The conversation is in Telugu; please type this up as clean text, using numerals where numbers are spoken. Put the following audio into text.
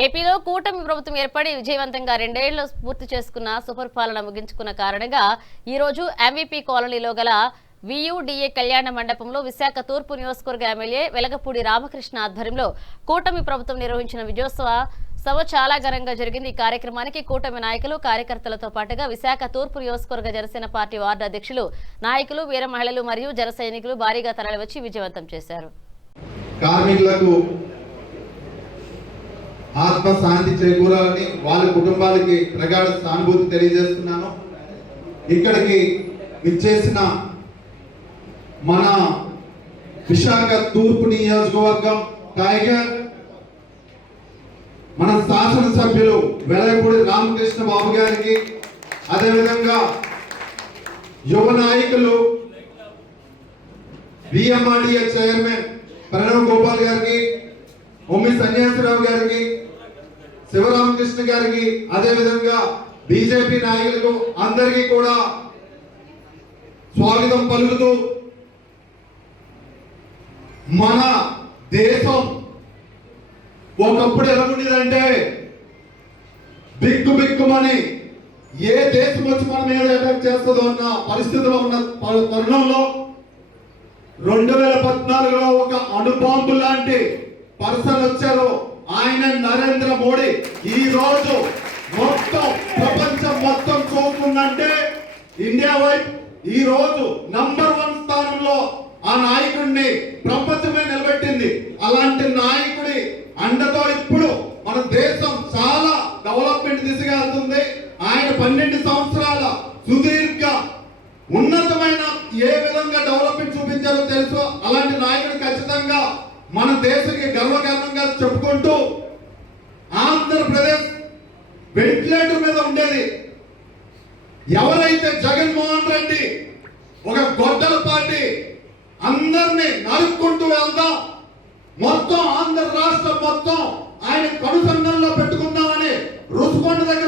ఏపీలో కూటమి ప్రభుత్వం ఏర్పడి విజయవంతంగా 2 ఏళ్లు పూర్తి చేసుకున్న సూపర్ పాలన ముగించుకున్న కారణంగా ఈ రోజు ఎంవీపీ కాలనీలో గల వియుడిఏ కళ్యాణ మండపంలో విశాఖ తూర్పు నియోజకవర్గ ఎమ్మెల్యే వెలగపూడి రామకృష్ణ ఆధ్వర్యంలో కూటమి ప్రభుత్వం నిర్వహించిన విజయోత్సవ సభ చాలా ఘనంగా జరిగింది। ఈ కార్యక్రమానికి కూటమి నాయకులు కార్యకర్తలతో పాటుగా విశాఖ తూర్పు నియోజకవర్గ జనసేన పార్టీ వార్డు అధ్యక్షులు నాయకులు వీర మహిళలు మరియు జన సైనికులు భారీగా తరలివచ్చి విజయవంతం చేశారు। కార్మికులకు ఆత్మ శాంతి చేకూరాలని వాళ్ళ కుటుంబాలకి ప్రగాఢ సానుభూతి తెలియజేస్తున్నాను। ఇక్కడికి విచ్చేసిన మన విశాఖ తూర్పు నియోజకవర్గం టైగర్ మన శాసనసభ్యులు వెలగపూడి రామకృష్ణ బాబు గారికి, అదేవిధంగా యువ నాయకులు విఎంఆర్డీఏ చైర్మన్ ప్రణవ్ గోపాల్ గారికి, ఉమ్మి సన్యాసరావు గారికి, శివరామకృష్ణ గారికి, అదేవిధంగా బీజేపీ నాయకులకు అందరికీ కూడా స్వాగతం పలుకుతూ, మన దేశం ఒకప్పుడు ఎలా ఉండేదంటే బిక్కుమని ఏ దేశం వచ్చి మన మీద అటాక్ చేస్తుందో అన్న పరిస్థితిలో ఉన్న తరుణంలో 2014లో ఒక అణుబాంబు లాంటి పర్సన్ వచ్చారు, ఆయన నరేంద్ర మోడీ। ఈ రోజు మొత్తం ప్రపంచం మొత్తం చూస్తుందంటే ఇండియా వైపు ఈ రోజు నంబర్ 1 స్థానంలో ఆ నాయకుడిని ప్రపంచమే నిలబెట్టింది। అలాంటి నాయకుడి అండతో ఇప్పుడు మన దేశం చాలా డెవలప్మెంట్ దిశగా వెళ్తుంది। ఆయన 12 సంవత్సరాల సుదీర్ఘ ఉన్నతమైన ఏ విధంగా డెవలప్మెంట్ చూపించారో తెలుసు। అలాంటి నాయకుడు ఖచ్చితంగా మన దేశానికి గర్వకారణంగా చెప్పుకుంటూ, ఆంధ్రప్రదేశ్ వెంటిలేటర్ మీద ఉండేది ఎవరైతే జగన్మోహన్ రెడ్డి ఒక గొడ్డల పార్టీ అందరినీ నరుక్కుంటూ వెళ్దాం, మొత్తం ఆంధ్ర రాష్ట్రం మొత్తం ఆయన కనుసన్నల్లో పెట్టుకుందామని రుసుకొండ దగ్గర